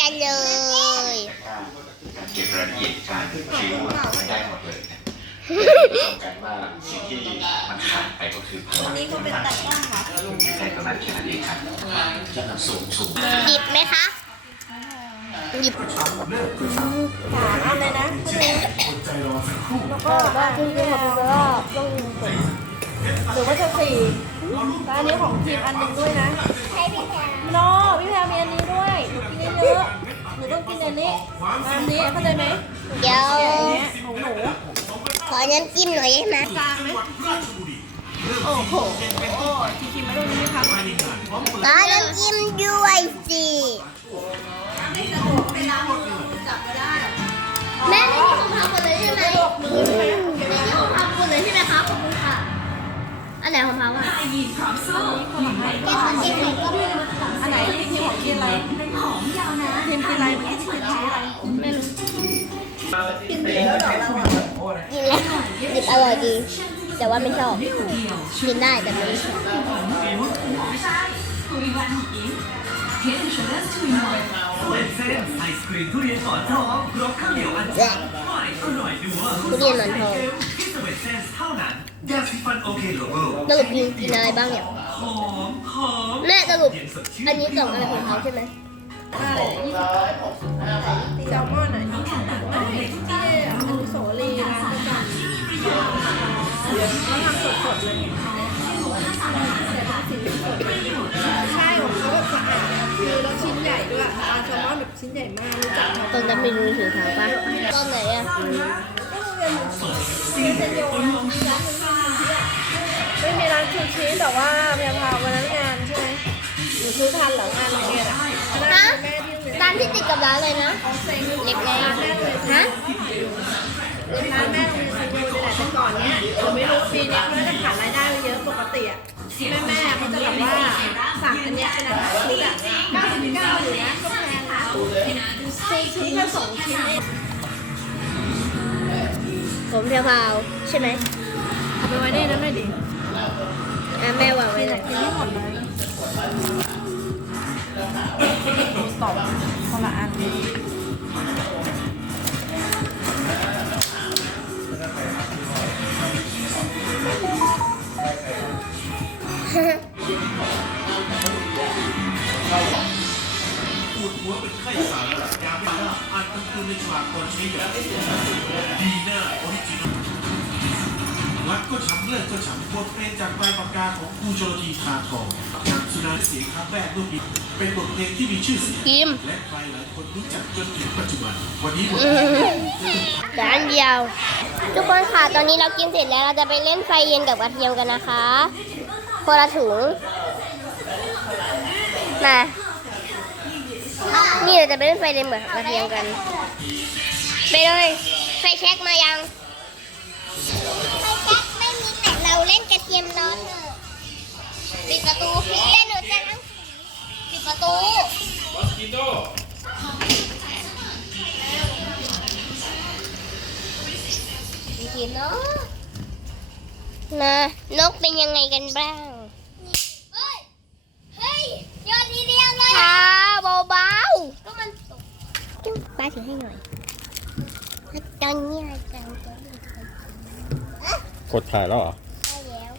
กันเลยการเก็บรายละเอียดการคิ้วได้หมดเลยนะตรงกันว่าสิ่งที่มันขาดไปก็คือพลังนี่ก็เป็นแต่ต้องค่ะแค่ตรงนั้นแค่นั้นเองครับที่มันสูงสูงหยิบไหมคะหยิบสามอันเลยนะแล้วก็ว่าจริงๆของพี่ก็ต้องหรือว่าจะสี่แต่อันนี้ของทีมอันหนึ่งด้วยนะ ให้พี่แพรโนพี่แพรมีอันนี้ด้วยหนูกินเยอะๆหนูต้องกินอันนี้อันนี้เข้าใจไหมเดี๋ยวอันนี้ของหนูขอน้ำจิ้มหน่อยได้ไหมกลางไหมโอ้โหทีคิมมาด้วยนี่ไหมคะขอน้ำจิ้มด้วยสิแม่ไม่ต้องทำกันเลยใช่ไหม อันไหนของเขาอะอันนี้คนละให้แม่ขอจิ้มหน่อยก็ได้อันไหนทีมของกินอะไรทีมกินอะไรเมื่อกี้ทีมกินอะไรไม่รู้กินแล้วหยิบอร่อยดีแต่ว่าไม่ชอบกินได้แต่ไม่ชอบเล่นเส้นไอศครีมทุเรียนหมอนทองรสข้าวเหนียวอันชันใหม่อร่อยนัวทุเรียนหมอนทอง สีฟันโอเคโลโก้สรุปกินกินอะไรบ้างเนี่ยหอมหอมแม่สรุปเย็นสดชื่นอันนี้กล่องอะไรของเขาใช่ไหมแซลมอนอะยี่สิบไม่ที่อนุโสรีร้านประจำเขาทำสดๆเลยใช่ของเขาแบบสะอาดคือแล้วชิ้นใหญ่ด้วยปลาแซลมอนแบบชิ้นใหญ่มากรู้จักไหมตอนนั้นไม่รู้ถือเขาปะตอนไหนอะไม่มีร้าน ชูชีแต่ว่าเมียพาวันนั้นงานใช่ไหมหนูซื้อทันเหรองานโรงเรียนอะฮะแม่ที่โรงเรียนร้านที่ติดกับร้านเลยนะเล็กไงฮะร้านแม่โรงเรียนซันยูนี่แหละแต่ก่อนเนี้ยหนูไม่รู้ปีนี้เขาจะขาดรายได้ไปเยอะปกติอะแม่แม่ๆเขาจะแบบว่าสั่งอันเนี้ยเป็นอาหารชุดอะ99อยู่นะก็แพงนะสี่ชุดแค่สองชิ้นเองผมเพียวพาวใช่ไหมเอาไปไว้ในนั้นหน่อยดิ อะแม่วางไว้ไหนกินไม่หมดเลยตอบคนละอันปวดหัวเป็นไข้สารยาบ้าอ่านคำเตือนในฉลากก่อนใช้ยาดีน่าออริจินอล กก็ช้ำเลิกก็ช้ำบทเพลงจากปลายปากกาของครูโจทีทาทองจากสุนันเสียงครั้งแรกเมื่อปีเป็นบทเพลงที่มีชื่อเสียงกิมและใครหลายคนรู้จักจนถึงปัจจุบัน วันนี้บทอืเพลงมจานเดียว ทุกคนค่ะตอนนี้เรากินเสร็จแล้วเราจะไปเล่นไฟเย็นกับกระเทียมกันนะคะคนละถุงมานี่เราจะไปเล่นไฟเย็นกับกระเทียมกัน ไปเลยไฟแช็กมายัง เล่นกระเทียมร้อนเลยปิดประตูพี่หนูจะนั่งปิดประตูจริงๆเนาะนะ นกเป็นยังไงกันบ้างเฮ้ย เฮ้ยยอดดีเดียวเลยค่ะเบาก็มันตกจุ๊บป้าถือให้หน่อยตอนนี้อาจารย์จะมีคนกดถ่ายแล้วเหรอ ได้แล้ว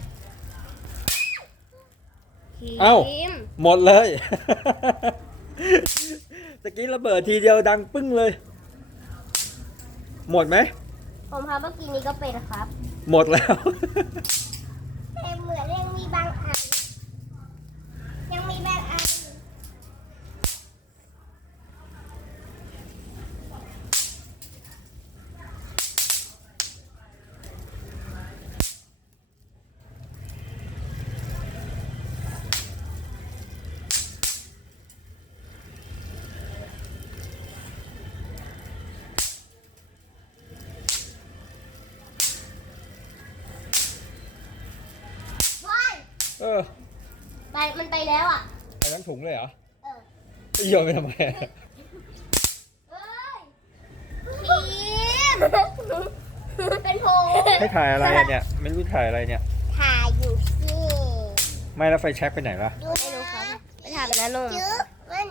เอ้าทีมหมดเลย ตะกี้ระเบิดทีเดียวดังปึ้งเลย หมดไหม ผมพาเมื่อกี้นี้ก็เป็นครับหมดแล้ว แต่เหมือนยังมีบางอันยังมีบางอัน ออไปมันไปแล้วอะ ไปทั้งถุงเลยเหรอเออจะโยนไปทำไมอะเฮ้ยทีมเป็นโพให้ถ่ายอะไรเนี่ย ไม่รู้ถ่ายอะไรเนี่ย ถ่ายอยู่ที่ไม่แล้วไฟแช็กไปไหนล่ะ ไม่รู้ครับไปถ่ายไปนล้วเลยจึ๊บมัน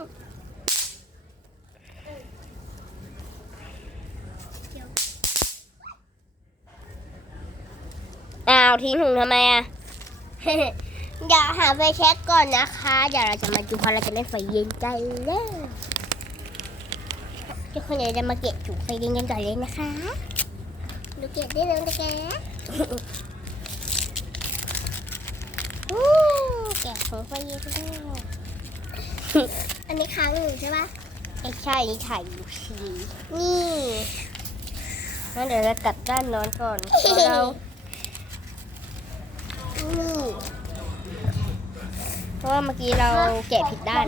อ้าวทิ้งถุงทำไมอะ อย่าหาไฟแช็กก่อนนะคะ เดี๋ยวเราจะมาดูพอเราจะเล่นไฟเย็นใจแล้วทุกคนเดี๋ยวจะมาเก็บถุงไฟเย็นกันก่อนเลยนะคะดูเก็บได้เลยนะแกอู้แกะถุงไฟเย็นแล้วอันนี้ค้างอยู่ใช่ปะไม่ใช่นี่ถ่ายอยู่สินี่งั้นเดี๋ยวเราตัดด้านโนอนก่อนเพรา เพราะว่าเมื่อกี้เราแกะผิดด้าน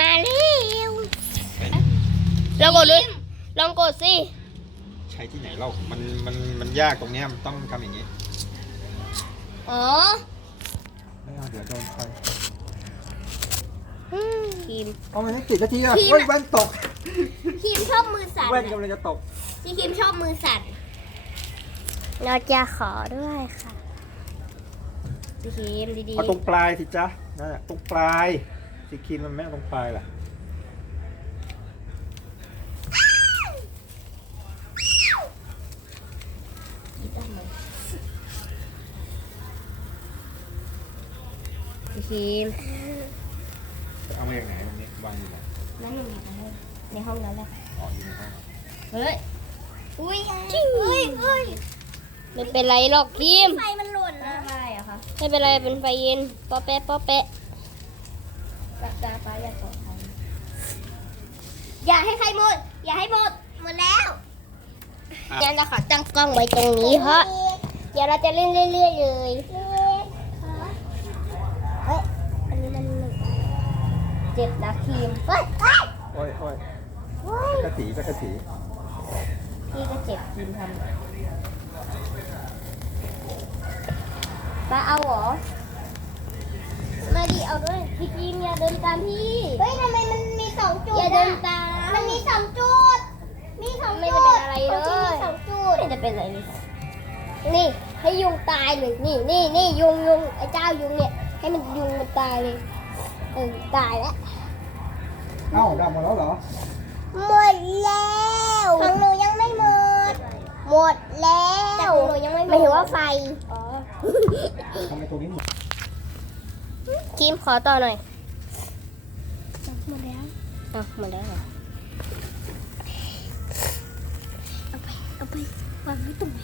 มาเร็วลองกดดูลองกดสิ ใช้ที่ไหนเรา มัน มัน มันยากตรงเนี้ยมันต้องทำอย่างนี้ อ๋อไม่เอาเดี๋ยวโดนไฟครีมเอามันให้ติดนาทีอะพี่เฮ้ยแว่นตกครีมชอบมือสั่นแว่นกำลังจะตกพี่ครีมชอบมือสั่น เราจะขอด้วยค่ะพี่ครีมดีเอาตรงปลายสิจ๊ะ นั่นแหละตรงปลายสีครีมมันไม่เอาตรงปลายล่ะๆพี่ครีมเอามาจากไหนตรงนี้วางอยู่ไหนนั่นในห้องนั้นแหละอ๋ออยู่ในห้องเฮ้ย อุ้ยจริงเฮ้ยเฮ้ยไม่เป็นไรหรอกครีม ไฟมัน ไม่เป็นไรเป็นไฟเย็นป๊อแปะป๊อแปะปากกาปลาอย่าตกอย่าให้ใครหมด อย่าให้หมด หมดแล้วงั้นเราขอตั้งกล้องไว้ตรงนี้เพราะเดี๋ยวเราจะเล่นเรื่อยๆเลยเฮ้ยอันนี้มันเจ็บนะครีมเฮ้ยเฮ้ยโอ้ยโอ้ยเฮ้ยกระสีกระสีพี่ก็เจ็บครีมทำ ป้าเอาเหรอ มาดิเอาด้วยพี่ครีมอย่าเดินตามพี่ เฮ้ยทำไมมันมีสองจุดอย่าเดินตาม มันมีสองจุด มีสองจุดไม่จะเป็นอะไรเลย มีสองจุดไม่จะเป็นอะไรเลยนี่ให้ยุงตายเลยนี่นี่นี่ยุงยุงไอ้เจ้ายุงเนี่ย ให้มันยุงมันตายเลยเออตายแล้วเอ้าดำมาแล้วเหรอ หมดแล้วของหนูยังไม่หมด หมดแล้วของหนูยังไม่หมดไม่ถือว่าไฟอ๋อ ทำไมตรงนี้หมดทีมขอต่อหน่อยหมดแล้วอะหมดแล้วเหรอเอาไปเอาไปวางไว้ตรงไหน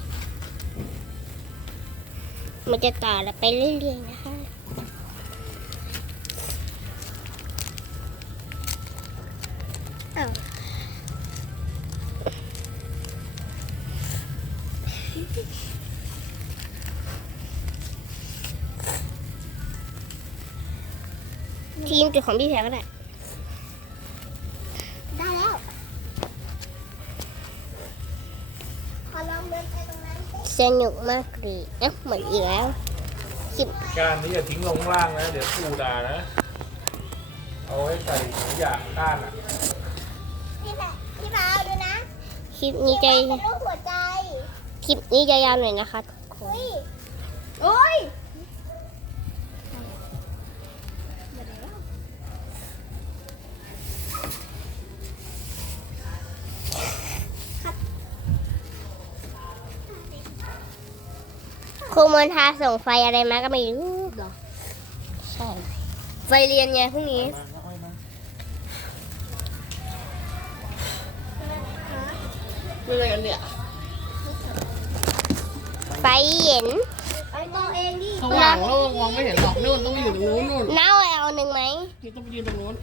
มันจะต่อแล้วไปเรื่อยๆนะคะ ทีมจุดของพี่แพรก็ได้ ได้แล้ว ขอลองเดินไปตรงนั้นสนุกมากเลยเอ๊ะเหมือนอีกแล้วคลิปการนี้อย่าทิ้งลงข้างล่างนะ เดี๋ยวครูด่านะ เอาให้ใส่ขยะข้างอะ พี่แพรพี่แพรดูนะคลิปนี้จะเป็นรูปหัวใจ คลิปนี้จะยาวหน่อยนะคะ รูมนทาส่งไฟอะไรมาก็ไม่รู้ใช่ไฟเรียนไงพรุ่งนี้คืออะไรกันเนี่ยไฟเย็นสว่างโล่งมองไม่เห็นหรอกนู่นต้องไปอยู่ตรงนู้นนู่นน้าเอาอันหนึ่งไหมนี่ต้องไปยืนตรงนู้น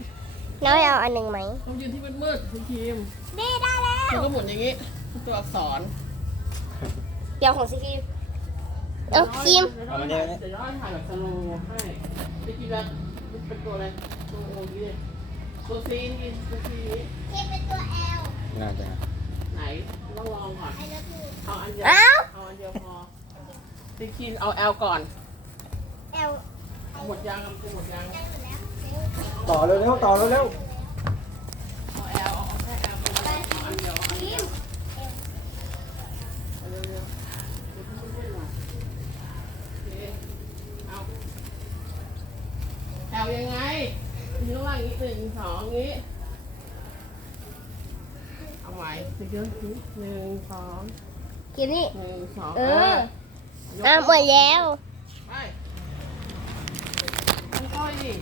น้าเอาอันหนึ่งไหมต้องยืนที่มืดๆคุณทีมได้ได้แล้วคุณก็หมุนอย่างนี้ ตัวอักษรเดี๋ยวของซิคิม เอาคิมเอามาเนี่ยเดี๋ยวย้อนถ่ายแบบสโลว์ให้ไปกินแบบเป็นตัวอะไรตัวโอ้ยเยตัวซีนี่ตัวซีคิมเป็นตัวแอลน่าจะไหนต้องลองก่อนเอาอันเดียวเอาอันเดียวพอซีคินเอาแอลก่อนแอลหมดยังหมดยังต่อเร็วๆต่อเร็วเอาแอลเอาแค่แอลเอาอันเดียวเอาอันเดียวเอาเร็วๆเดี๋ยวเพื่อนๆมาโอเคเอา แอลยังไงนิ้วว่างอย่างนี้หนึ่งสองงนี้ เอาใหม่เยวๆหนึ่งสองคิมนี่ หนึ่งสองเออหอะหมดแล้ว ไปค่อยๆดิ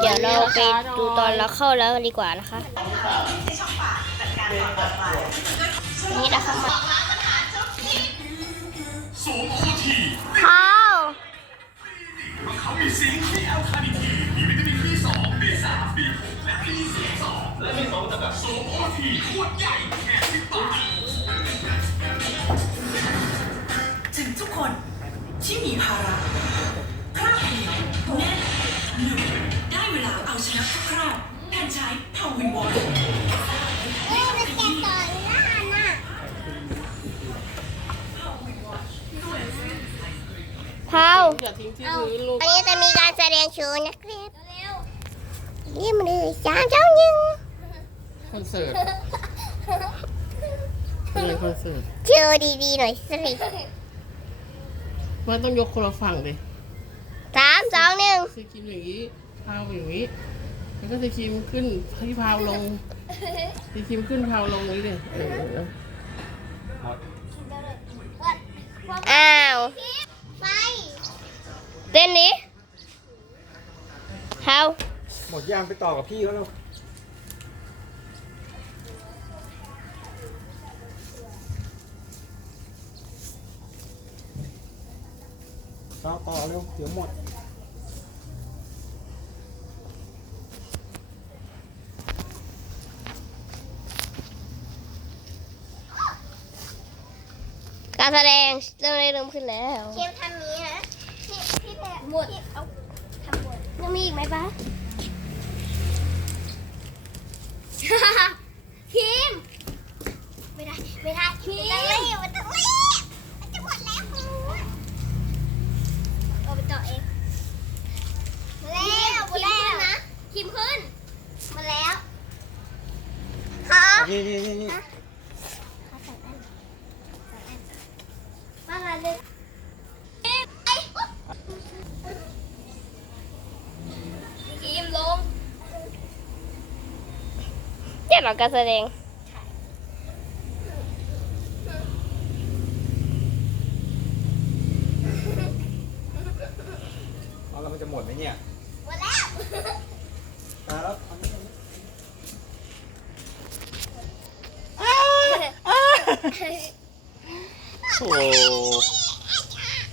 เดี๋ยวเราไปดูตอนเราเข้าแล้วดีกว่านะคะ นี่นะคะมา อย่าทิ้งที่พื้นลูกอันนี้จะมีการแสดงโชว์นะครับนี่มันเลยสามเจ้าหนึ่งคอนเสิร์ตเป็นอะไรคอนเสิร์ตโชว์ดีๆหน่อยสิมันต้องยกคนละฝั่งดิสามสองหนึ่งซีครีมอย่างนี้พาวอย่างนี้ แล้วก็ซีครีมขึ้นที่พาวลงซีครีมขึ้นพาวลงนี้ดิเอออ้าวไป เต้นนี้เฮาหมดย่างไปต่อกับพี่เขาแล้วต่อต่อเร็วเดี๋ยวหมด การแสดงเริ่มได้เริ่มขึ้นแล้วเกมทำนี้นะพี่พี่แพร หมดเอาทำหมดยังมีอีกไหมป้าคิมไม่ได้ ไม่ได้คิมต้องรีบมันต้องรีบมันจะหมดแล้วเอาไปต่อเองมาแล้วมาแล้วนะคิมขึ้นมาแล้วครับ นี่นี่นี่นี่ มามาเลยคิมลง เดี๋ยวเราการแสดงเอาแล้วมันจะหมดไหมเนี่ยหมดแล้วตายแล้วอันนี้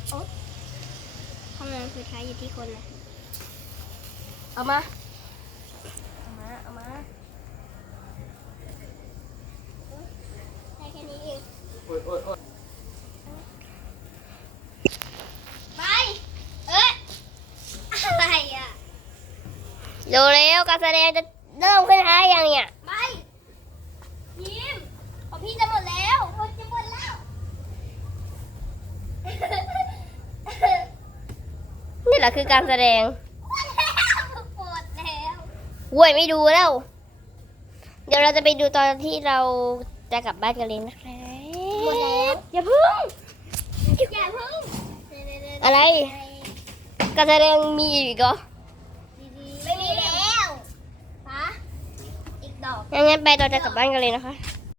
โอ้ทำงานคือท้ายอยู่ที่คนนะเอามา เอามา เอามาได้แค่นี้เองไป เอ๊ะอะไรอะเร็วเร็วการแสดงจะเริ่มขึ้นท้ายยังเนี่ย ไปยิ้มของพี่จะหมดแล้วหมดจะหมดแล้ว นี่แหละคือการแสดงหมดแล้วเว้ยไม่ดูแล้ว เดี๋ยวเราจะไปดูตอนที่เรา จะกลับบ้านกันเลยนะครับหมดแล้วอย่าเพิ่ง อย่าเพิ่งอะไรการแสดงมีอีกเหรอไม่มีแล้วฮะอีกดอกงั้นไปตอนจะกลับบ้านกันเลยนะคะ